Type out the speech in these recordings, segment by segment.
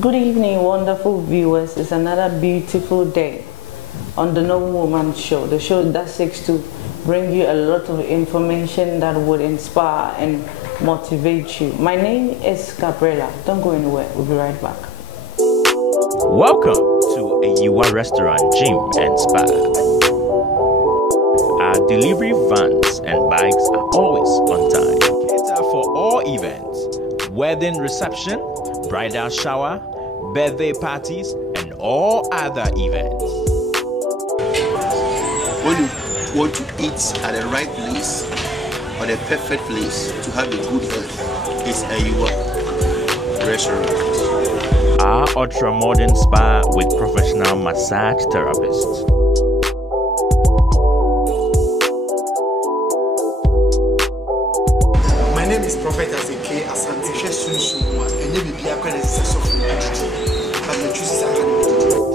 Good evening, wonderful viewers. It's another beautiful day on the No Woman Show, the show that seeks to bring you a lot of information that would inspire and motivate you. My name is Gabriela. Don't go anywhere. We'll be right back. Welcome to a Yiwa restaurant, gym and spa. Our delivery vans and bikes are always on time. Cater for all events, wedding reception, bridal shower, birthday parties, and all other events. When you want to eat at the right place or the perfect place to have a good health, it's a Yiwa restaurant. Our ultra-modern spa with professional massage therapists. My name is Prophet Azeke Asante.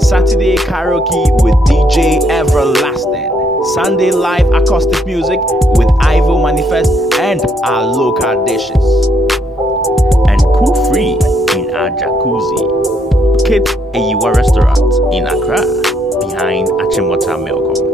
Saturday karaoke with DJ Everlasting. Sunday live acoustic music with Ivo Manifest and our local dishes. And cool free in our jacuzzi. Kit a Yiwa restaurant in Accra behind Achimota Melcom.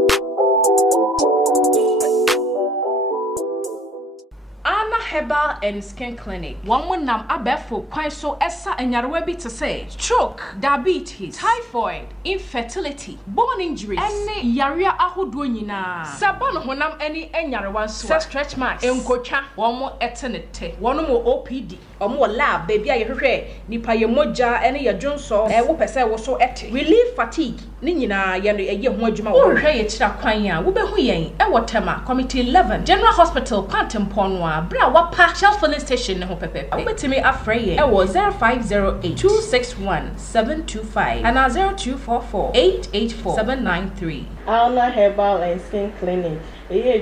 Herbal and Skin Clinic. One would nam abefo quite so essa and yarwebi to say stroke, diabetes, typhoid, infertility, bone injuries, any yaria ahodwinina. Sabon honam any enyarwan so stretch marks, enkocha, one more eternity, one more OPD, or more lab, baby I heard, nipa ye moja, any ya jonso, and who pesa was so eti. Relieve fatigue, nina yanu a year mojuma or hey chakwanya, ube huyen, and what tema, Committee 11, General Hospital, Quantum Ponwa, Bra. Shell filling station ho pepe. Obetimi afraye. E was 0508 261 725 and 0244 884 793. Alna Herbal and Skin Clinic.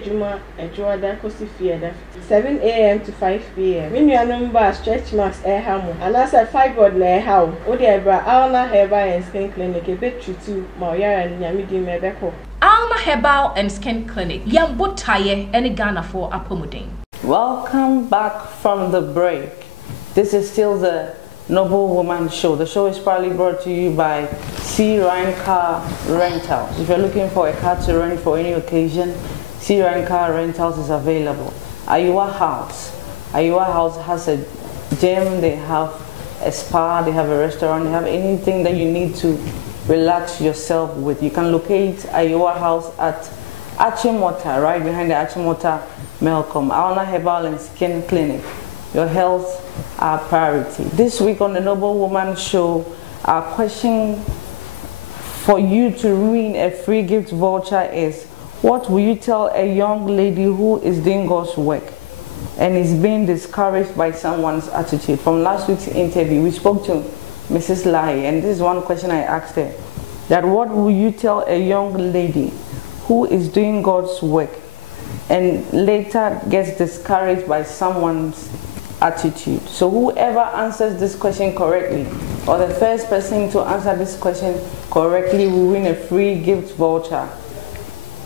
Juma Ejuada Kosifia 7 a.m. to 5 p.m. When your number stretch marks air hamu and as a fibroid lay how Odiabra Alna Herbal and Skin Clinic a bit to Moya and Yamidi Mebeko. Alna Herbal and Skin Clinic. Yambo Taye any Ghana for Apomuding. Welcome back from the break. This is still the Noble Woman Show. The show is proudly brought to you by C. Ryan Car Rentals. If you're looking for a car to rent for any occasion, C. Ryan Car Rentals is available. Ayiwa House. Ayiwa House has a gym, they have a spa, they have a restaurant, they have anything that you need to relax yourself with. You can locate Ayiwa House at Achimota, right behind the Achimota Melcom. Alna Herbal and Skin Clinic. Your health our priority. This week on the Noble Woman Show, our question for you to win a free gift voucher is, what will you tell a young lady who is doing God's work and is being discouraged by someone's attitude? From last week's interview, we spoke to Mrs. Lai, and this is one question I asked her, that what will you tell a young lady who is doing God's work and later gets discouraged by someone's attitude? So whoever answers this question correctly, or the first person to answer this question correctly, will win a free gift voucher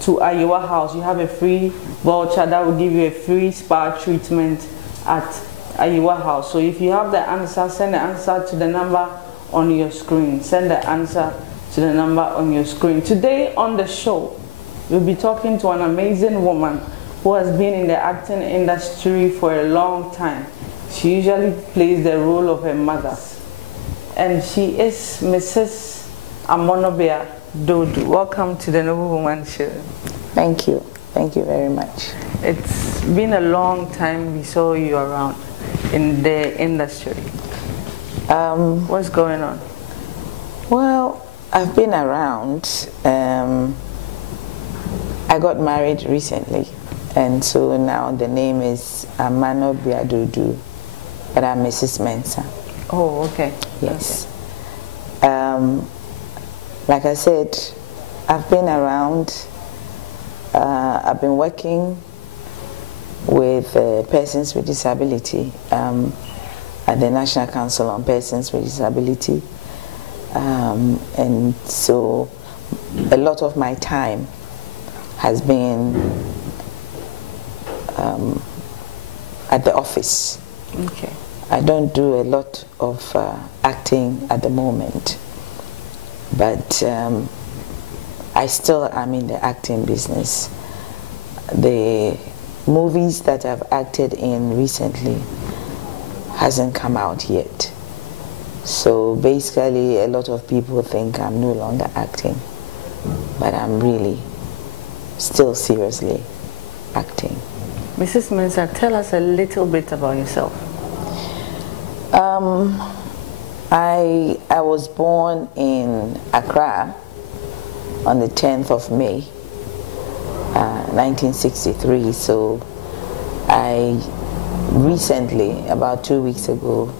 to Ayiwa House. You have a free voucher that will give you a free spa treatment at Ayiwa House. So if you have the answer, send the answer to the number on your screen. Send the answer to the number on your screen. Today on the show, we'll be talking to an amazing woman who has been in the acting industry for a long time. She usually plays the role of her mother. And she is Mrs. AMONOBEA DODOO. Welcome to the Noble Woman Show. Thank you. Thank you very much. It's been a long time we saw you around in the industry. What's going on? Well, I've been around. I got married recently, and so now the name is AMONOBEA DODOO, but I'm Mrs. Mensah. Oh, okay. Yes. Okay. Like I said, I've been around. I've been working with persons with disability at the National Council on Persons with Disability, and so a lot of my time has been at the office. Okay. I don't do a lot of acting at the moment, but I still am in the acting business. The movies that I've acted in recently hasn't come out yet. So basically a lot of people think I'm no longer acting, but I'm really still seriously acting. Mrs. Mensah, tell us a little bit about yourself. I was born in Accra on the 10th of May, 1963. So I recently, about 2 weeks ago,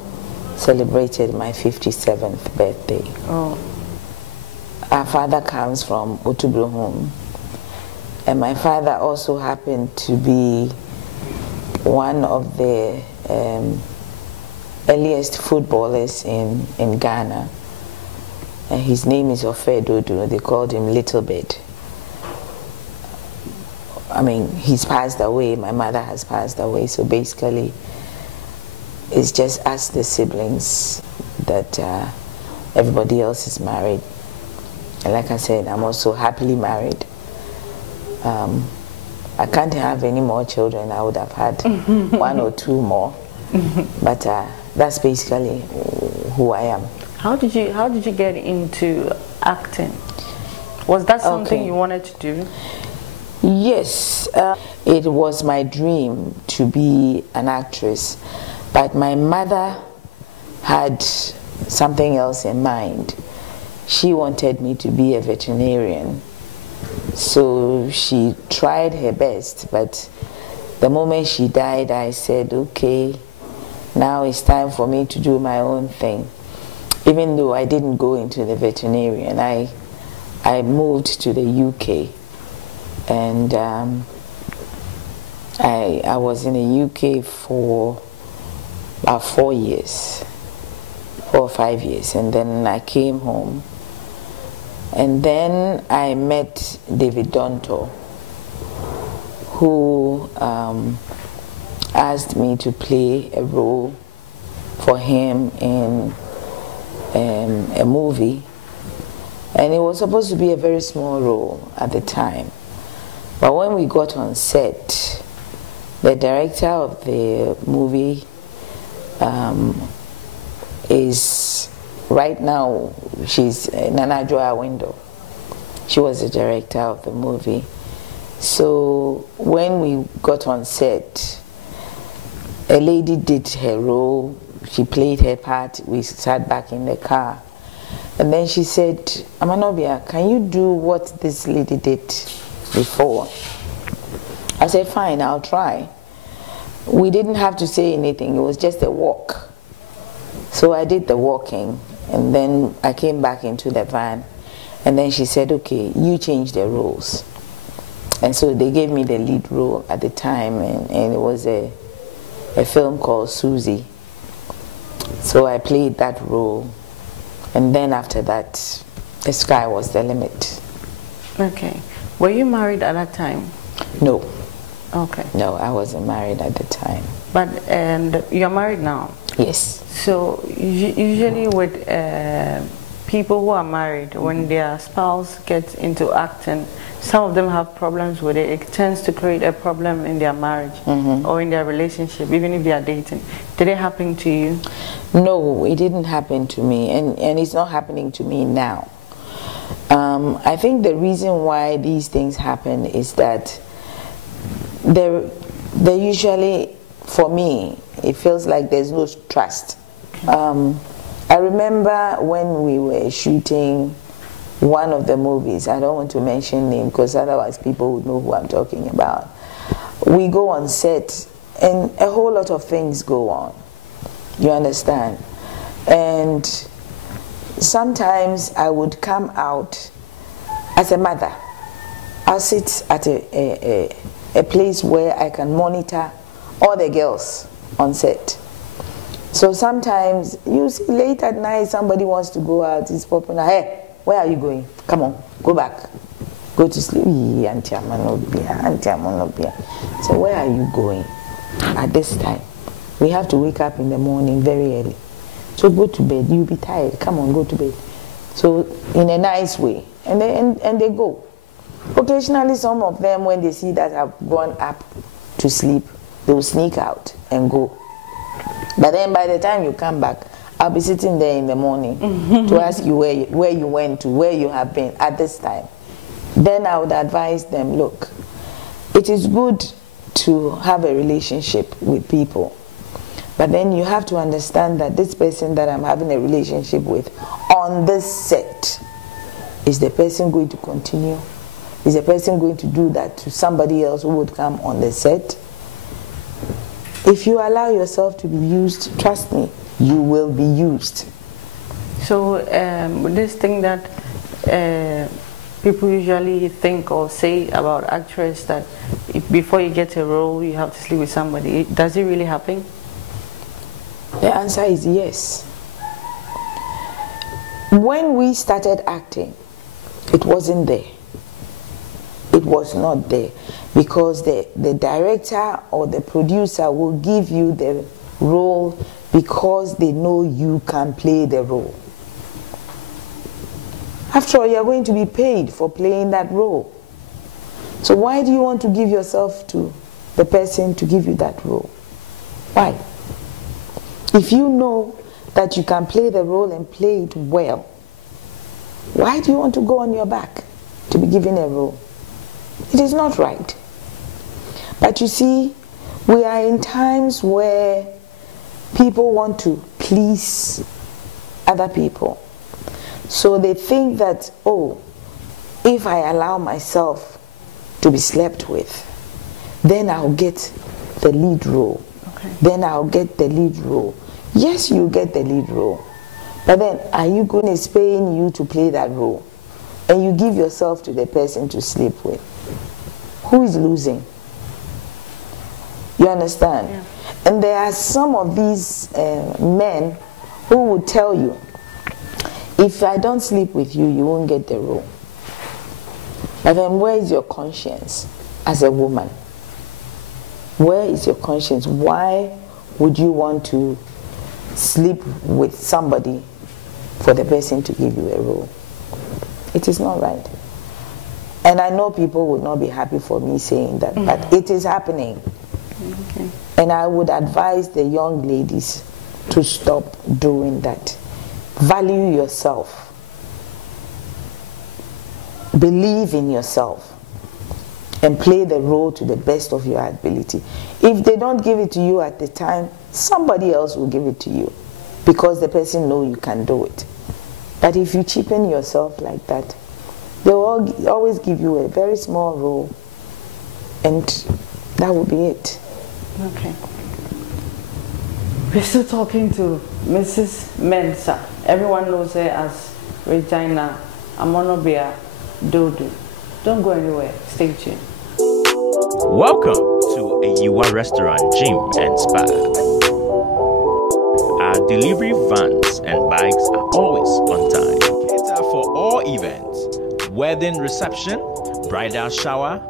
celebrated my 57th birthday. Oh. Our father comes from Otubrohum, and my father also happened to be one of the earliest footballers in Ghana. And his name is DODOO. They called him Little Bit. I mean, he's passed away. My mother has passed away. So basically, it's just us, the siblings, that everybody else is married. And like I said, I'm also happily married. I can't have any more children. I would have had one or two more. But that's basically who I am. How did you get into acting? Was that something you wanted to do? Yes, it was my dream to be an actress, but my mother had something else in mind. She wanted me to be a veterinarian, so she tried her best, but the moment she died, I said, okay, now it's time for me to do my own thing. Even though I didn't go into the veterinarian, I moved to the UK, and I was in the UK for about 4 or 5 years, and then I came home, and then I met David Donto, who asked me to play a role for him in a movie, and it was supposed to be a very small role at the time. But when we got on set, the director of the movie is right now, she's Nana Joa Window. She was the director of the movie. So when we got on set, a lady did her role, she played her part, we sat back in the car, and then she said, "Amanobea, can you do what this lady did before?" I said, fine, I'll try. We didn't have to say anything, it was just a walk. So I did the walking, and then I came back into the van, and then she said, okay, you change the roles. And so they gave me the lead role at the time, and it was a film called Susie. So I played that role, and then after that, the sky was the limit. Okay. Were you married at that time? No. Okay. No, I wasn't married at the time. But and you're married now? Yes. So usually with people who are married, when their spouse gets into acting, some of them have problems with it. It tends to create a problem in their marriage or in their relationship, even if they are dating. Did it happen to you? No, it didn't happen to me, and it's not happening to me now. I think the reason why these things happen is that they're usually, for me, it feels like there's no trust. I remember when we were shooting one of the movies, I don't want to mention name because otherwise people would know who I'm talking about. We go on set and a whole lot of things go on, you understand? And sometimes I would come out as a mother. I'll sit at a place where I can monitor all the girls on set. So sometimes you see late at night somebody wants to go out, it's popping out, hey, where are you going? Come on, go back. Go to sleep. Auntie Amonobea, Auntie Amonobea. So where are you going at this time? We have to wake up in the morning very early. So go to bed. You'll be tired. Come on, go to bed. So in a nice way. And they go. Occasionally, some of them, when they see that I've gone up to sleep, they will sneak out and go. But then by the time you come back, I'll be sitting there in the morning to ask you where you went to, where you have been at this time. Then I would advise them, look, it is good to have a relationship with people. But then you have to understand that this person that I'm having a relationship with on this set, is the person going to continue? Is the person going to do that to somebody else who would come on the set? If you allow yourself to be used, trust me, you will be used. So this thing that people usually think or say about actors, that before you get a role, you have to sleep with somebody. Does it really happen? The answer is yes. When we started acting, it wasn't there. It was not there, because the director or the producer will give you the role because they know you can play the role. After all, you're going to be paid for playing that role. So why do you want to give yourself to the person to give you that role? Why? If you know that you can play the role and play it well, why do you want to go on your back to be given a role? It is not right. But you see, we are in times where people want to please other people. So they think that, oh, if I allow myself to be slept with, then I'll get the lead role. Okay. Then I'll get the lead role. Yes, you get the lead role. But then, are you going to paying you to play that role? And you give yourself to the person to sleep with? Who is losing? You understand? Yeah. And there are some of these men who would tell you, if I don't sleep with you, you won't get the role. But then where is your conscience as a woman? Where is your conscience? Why would you want to sleep with somebody for the person to give you a role? It is not right. And I know people would not be happy for me saying that, but it is happening. Okay. And I would advise the young ladies to stop doing that. Value yourself. Believe in yourself. And play the role to the best of your ability. If they don't give it to you at the time, somebody else will give it to you, because the person knows you can do it. But if you cheapen yourself like that, they will always give you a very small role, and that will be it. Okay. We're still talking to Mrs. Mensah. Everyone knows her as Regina AMONOBEA DODOO. Don't go anywhere. Stay tuned. Welcome to a Yiwa restaurant, gym and spa. Our delivery vans and bikes are always on time. Cater for all events, wedding reception, bridal shower,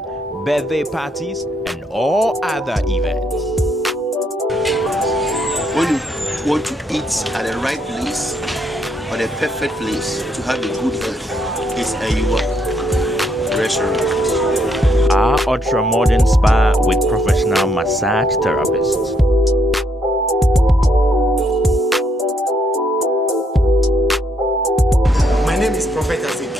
birthday parties, and all other events. When you want to eat at the right place or the perfect place to have a good health, it's a Yiwa restaurant. Our ultra-modern spa with professional massage therapists. My name is Prophet Asante.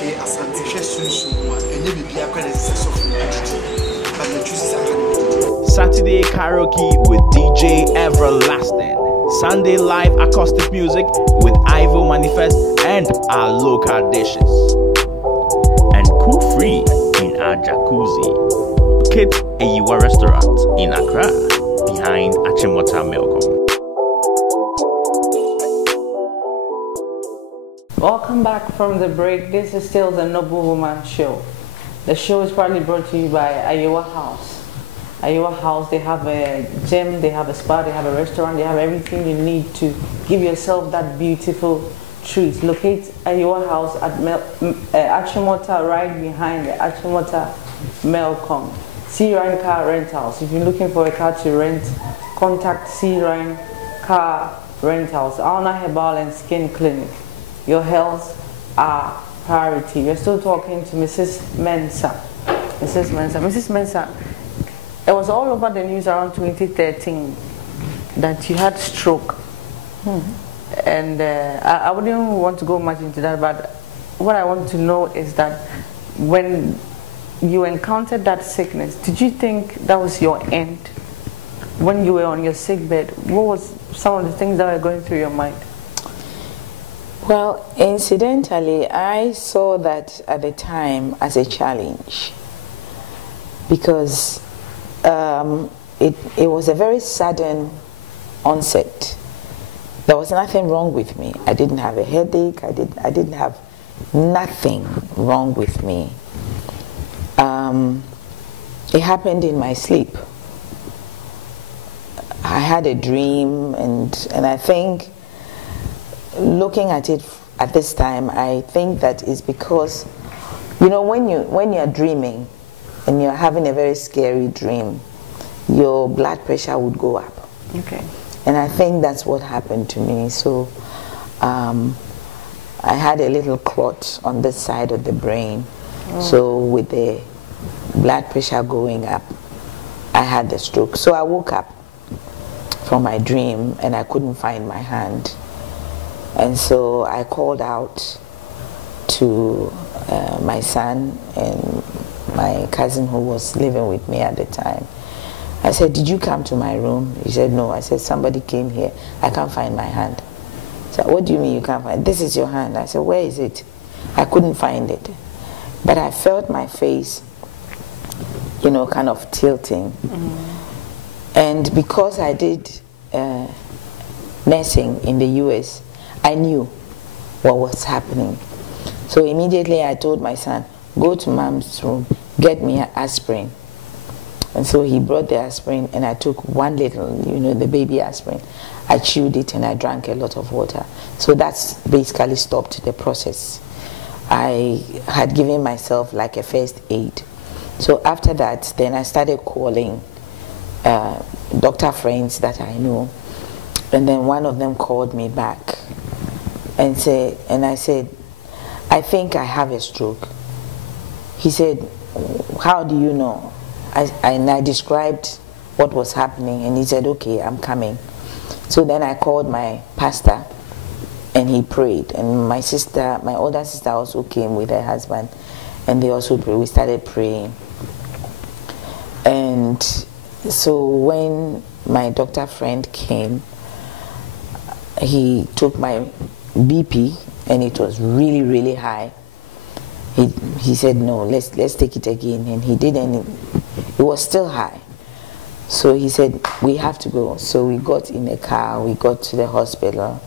Saturday karaoke with DJ Everlasting. Sunday live acoustic music with Ivo Manifest and our local dishes. And cool free in our jacuzzi. Kid Yiwa restaurant in Accra behind Achimota Melcom. Welcome back from the break. This is still the Noble Woman Show. The show is proudly brought to you by Yiwa House. Yiwa House, they have a gym, they have a spa, they have a restaurant, they have everything you need to give yourself that beautiful treat. Locate Yiwa House at Achimota, right behind the Achimota Melcom. See Ryan Car Rentals. If you're looking for a car to rent contact C. Ryan Car Rentals, Alna Herbal and Skin Clinic. Your health are priority. We're still talking to Mrs. Mensah. Mrs. Mensah, it was all over the news around 2013 that you had stroke. And I wouldn't want to go much into that, but what I want to know is that when you encountered that sickness, did you think that was your end? When you were on your sick bed, what was some of the things that were going through your mind? Well, incidentally, I saw that at the time as a challenge because it was a very sudden onset. There was nothing wrong with me. I didn't have a headache. I didn't have nothing wrong with me. It happened in my sleep. I had a dream, and I think, looking at it at this time, I think that is because, you know, when you're dreaming and you're having a very scary dream, your blood pressure would go up. Okay. And I think that's what happened to me. So I had a little clot on this side of the brain. So with the blood pressure going up, I had the stroke. So I woke up from my dream and I couldn't find my hand. And so I called out to my son and my cousin who was living with me at the time. I said, "Did you come to my room?" He said, "No." I said, "Somebody came here. I can't find my hand." He said, "What do you mean you can't find it? This is your hand." I said, "Where is it?" I couldn't find it. But I felt my face, you know, kind of tilting. And because I did nursing in the US, I knew what was happening. So immediately I told my son, "Go to mom's room, get me an aspirin." And so he brought the aspirin and I took one little, you know, the baby aspirin. I chewed it and I drank a lot of water. So that's basically stopped the process. I had given myself like a first aid. So after that, then I started calling doctor friends that I know. And then one of them called me back and I said, "I think I have a stroke." He said, "How do you know?" And I described what was happening, and he said, "Okay, I'm coming." So then I called my pastor, and he prayed. And my sister, my older sister, also came with her husband, and they also prayed. We started praying. And so when my doctor friend came, he took my BP, and it was really, really high. He said, "No, let's take it again," and he did, and it was still high. So he said, "We have to go." So we got in a car, we got to the hospital,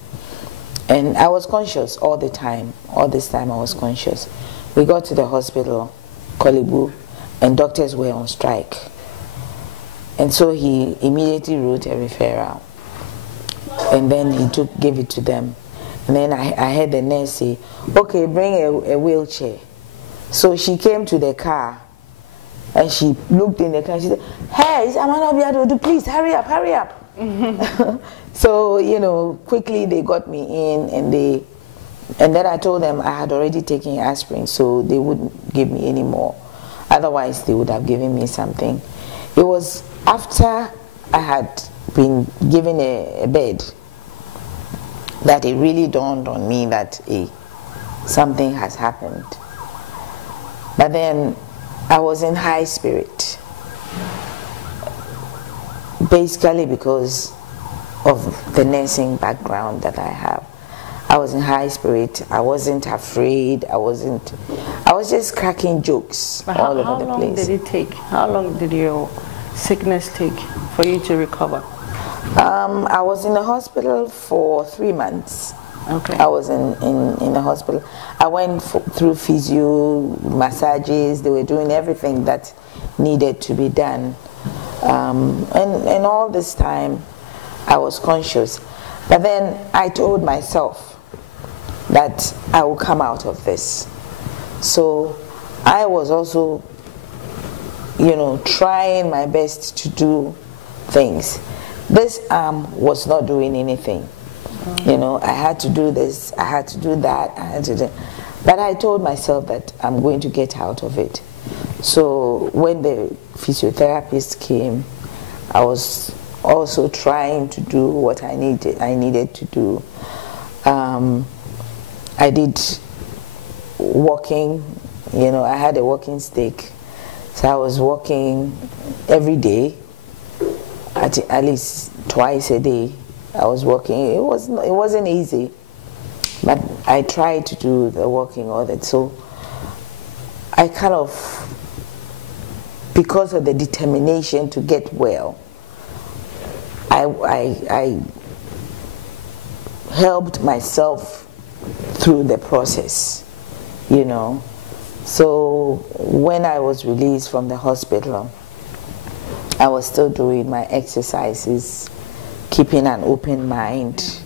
and I was conscious all the time. All this time I was conscious. We got to the hospital, Kolebu, and doctors were on strike. And so he immediately wrote a referral, and then he gave it to them. And then I heard the nurse say, "Okay, bring a wheelchair." So she came to the car and she looked in the car and she said, "Hey, it's AMONOBEA DODOO, please hurry up, hurry up." So, you know, quickly they got me in, and then I told them I had already taken aspirin, so they wouldn't give me any more. Otherwise they would have given me something. It was after I had been given a bed that it really dawned on me that something has happened. But then I was in high spirit, basically because of the nursing background that I have. I was in high spirit. I wasn't afraid. I was just cracking jokes all over the place. How long did it take? How long did your sickness take for you to recover? I was in the hospital for 3 months. Okay. I was in the hospital. I went through physio, massages. They were doing everything that needed to be done. And all this time, I was conscious. But then I told myself that I will come out of this. So I was also, you know, trying my best to do things. this arm was not doing anything. You know, I had to do this, I had to do that, I had to do. But I told myself that I'm going to get out of it. So when the physiotherapist came, I was also trying to do what I needed to do. I did walking, you know, I had a walking stick. So I was walking every day, at least twice a day. I was walking. It wasn't easy, but I tried to do the walking all that. So I kind of, because of the determination to get well, I helped myself through the process, you know. So when I was released from the hospital, I was still doing my exercises, keeping an open mind,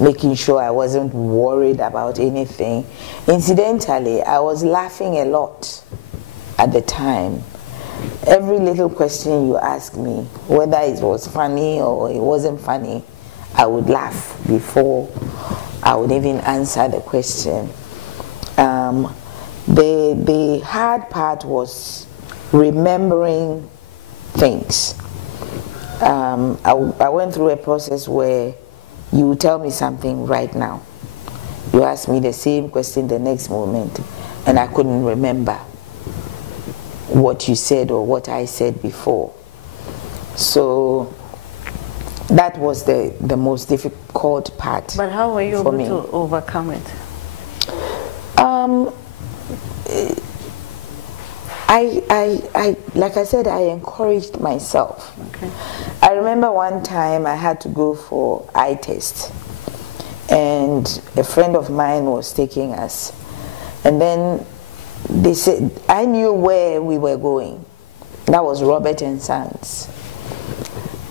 making sure I wasn't worried about anything. Incidentally, I was laughing a lot at the time. Every little question you asked me, whether it was funny or it wasn't funny, I would laugh before I would even answer the question. The hard part was remembering things. I went through a process where you would tell me something right now. You asked me the same question the next moment, and I couldn't remember what you said or what I said before. So that was the most difficult part. But how were you able to overcome it? Like I said, I encouraged myself. Okay. I remember one time I had to go for eye test, and a friend of mine was taking us, and then they said, I knew where we were going. That was Robert and Sons.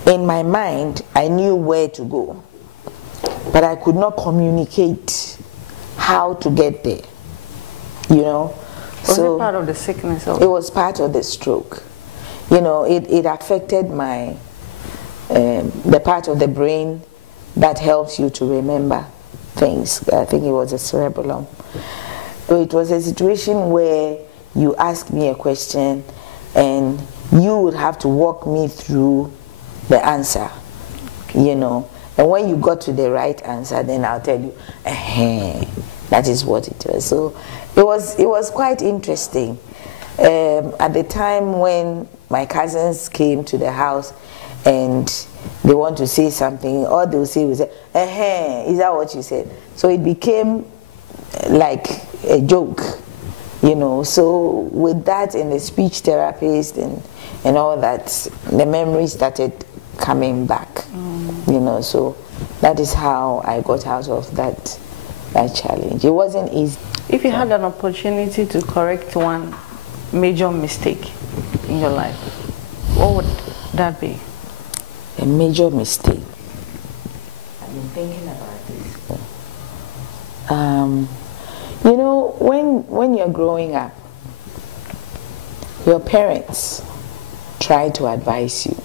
In my mind, I knew where to go, but I could not communicate how to get there, you know. Was it part of the sickness? It was part of the stroke. You know, it affected my, the part of the brain that helps you to remember things. I think it was a cerebellum. So it was a situation where you ask me a question and you would have to walk me through the answer, you know. And when you got to the right answer, then I'll tell you, that is what it was. So it was quite interesting. At the time when my cousins came to the house and they want to say something, all they'll say was, is that what you said? So it became like a joke, you know. So with that and the speech therapist and all that, the memory started coming back, you know. So that is how I got out of that challenge. It wasn't easy. If you had an opportunity to correct one major mistake in your life, what would that be? A major mistake. I've been thinking about this. You know, when you're growing up, your parents try to advise you.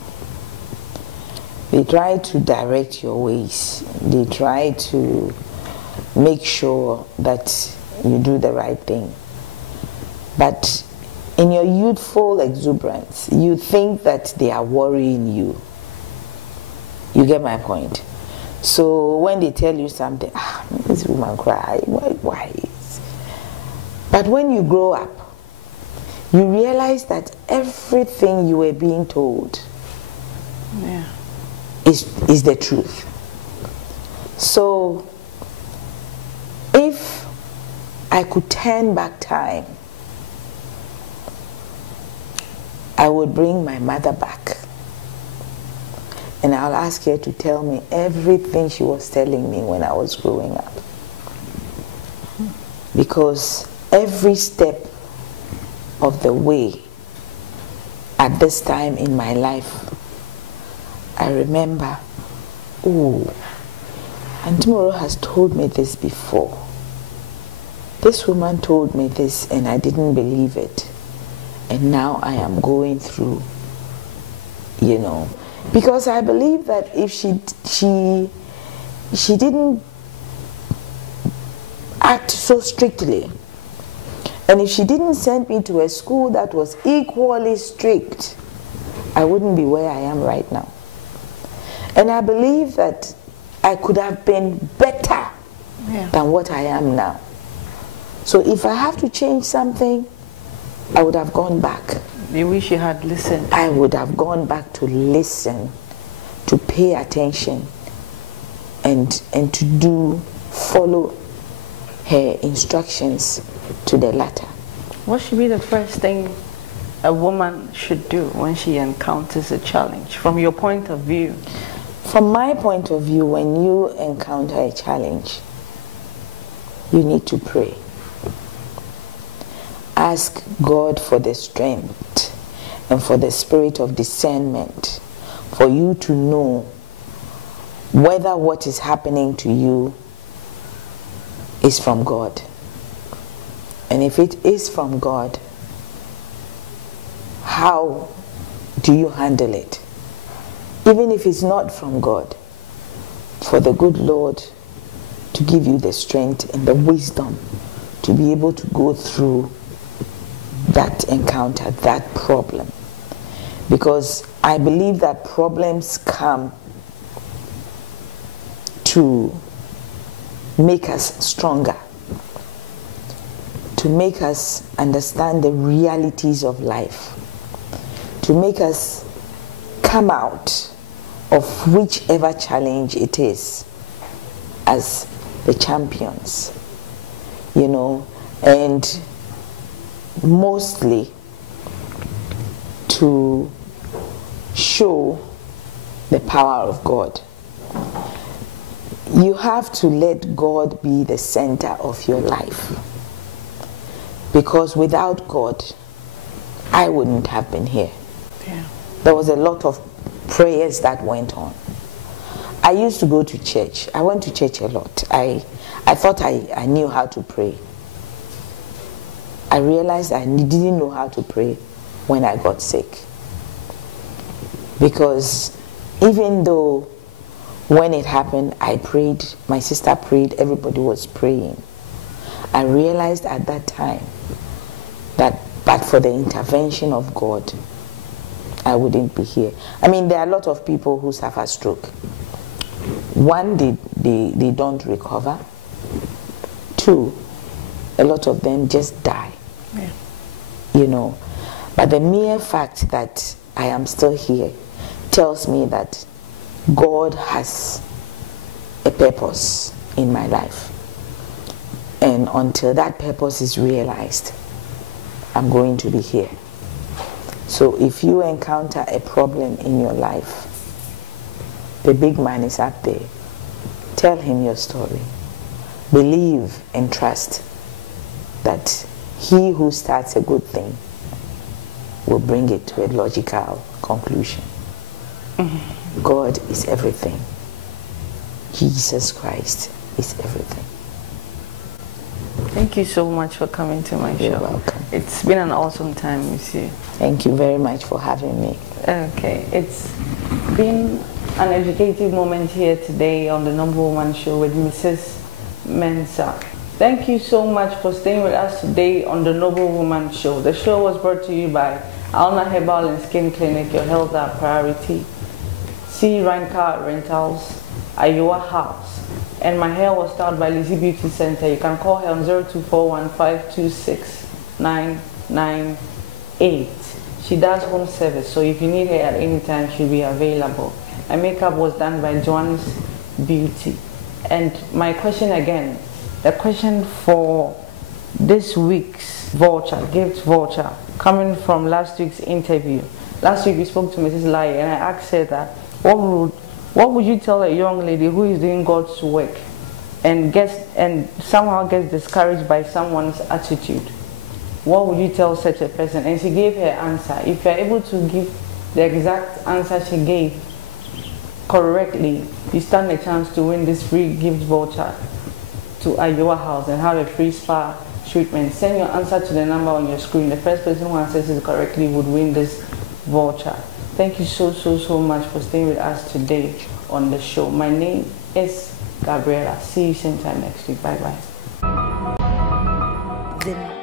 They try to direct your ways. They try to make sure that you do the right thing. But in your youthful exuberance, you think that they are worrying you. You get my point? So when they tell you something, this woman cry, why? But when you grow up, you realize that everything you were being told is the truth. So if I could turn back time, I would bring my mother back. And I'll ask her to tell me everything she was telling me when I was growing up. Because every step of the way at this time in my life, I remember, and tomorrow has told me this before. This woman told me this and I didn't believe it. And now I am going through, you know. Because I believe that if she didn't act so strictly, and if she didn't send me to a school that was equally strict, I wouldn't be where I am right now. And I believe that I could have been better than what I am now. So if I have to change something, I would have gone back. You wish you had listened. I would have gone back to listen, to pay attention, and to follow her instructions to the letter. What should be the first thing a woman should do when she encounters a challenge, from your point of view? From my point of view, when you encounter a challenge, you need to pray. Ask God for the strength and for the spirit of discernment for you to know whether what is happening to you is from God. And if it is from God, how do you handle it? Even if it's not from God, for the good Lord to give you the strength and the wisdom to be able to go through that encounter, that problem. Because I believe that problems come to make us stronger, to make us understand the realities of life, to make us come out of whichever challenge it is as the champions, you know, and mostly to show the power of God. You have to let God be the center of your life, because without God, I wouldn't have been here. Yeah. There was a lot of prayers that went on. I used to go to church. I went to church a lot. I thought I knew how to pray. I realized I didn't know how to pray when I got sick. Because even though when it happened, I prayed, my sister prayed, everybody was praying, I realized at that time that but for the intervention of God, I wouldn't be here. I mean, there are a lot of people who suffer stroke. One, they don't recover. Two, a lot of them just die. Yeah. You know, but the mere fact that I am still here tells me that God has a purpose in my life, and until that purpose is realized, I'm going to be here. So if you encounter a problem in your life, the big man is up there. Tell him your story. Believe and trust that he who starts a good thing will bring it to a logical conclusion. Mm-hmm. God is everything. Jesus Christ is everything. Thank you so much for coming to my show. You're welcome. It's been an awesome time with you. Thank you very much for having me. Okay, it's been an educative moment here today on the Number Woman Show with Mrs. Mensah. Thank you so much for staying with us today on the Noble Woman Show. The show was brought to you by Alna Herbal and Skin Clinic, your health our priority. C. Reincar Rentals, Iowa House. And my hair was styled by Lizzie Beauty Center. You can call her on 0241-526-998. She does home service, so if you need her at any time, she'll be available. My makeup was done by Joanne's Beauty. And my question again, the question for this week's voucher, gift voucher, coming from last week's interview. Last week we spoke to Mrs. Lai and I asked her that, what would you tell a young lady who is doing God's work and somehow gets discouraged by someone's attitude? What would you tell such a person? And she gave her answer. If you're able to give the exact answer she gave correctly, you stand a chance to win this free gift voucher to Iowa House and have a free spa treatment. Send your answer to the number on your screen. The first person who answers it correctly would win this voucher. Thank you so much for staying with us today on the show. My name is Gabriela. See you same time next week. Bye bye.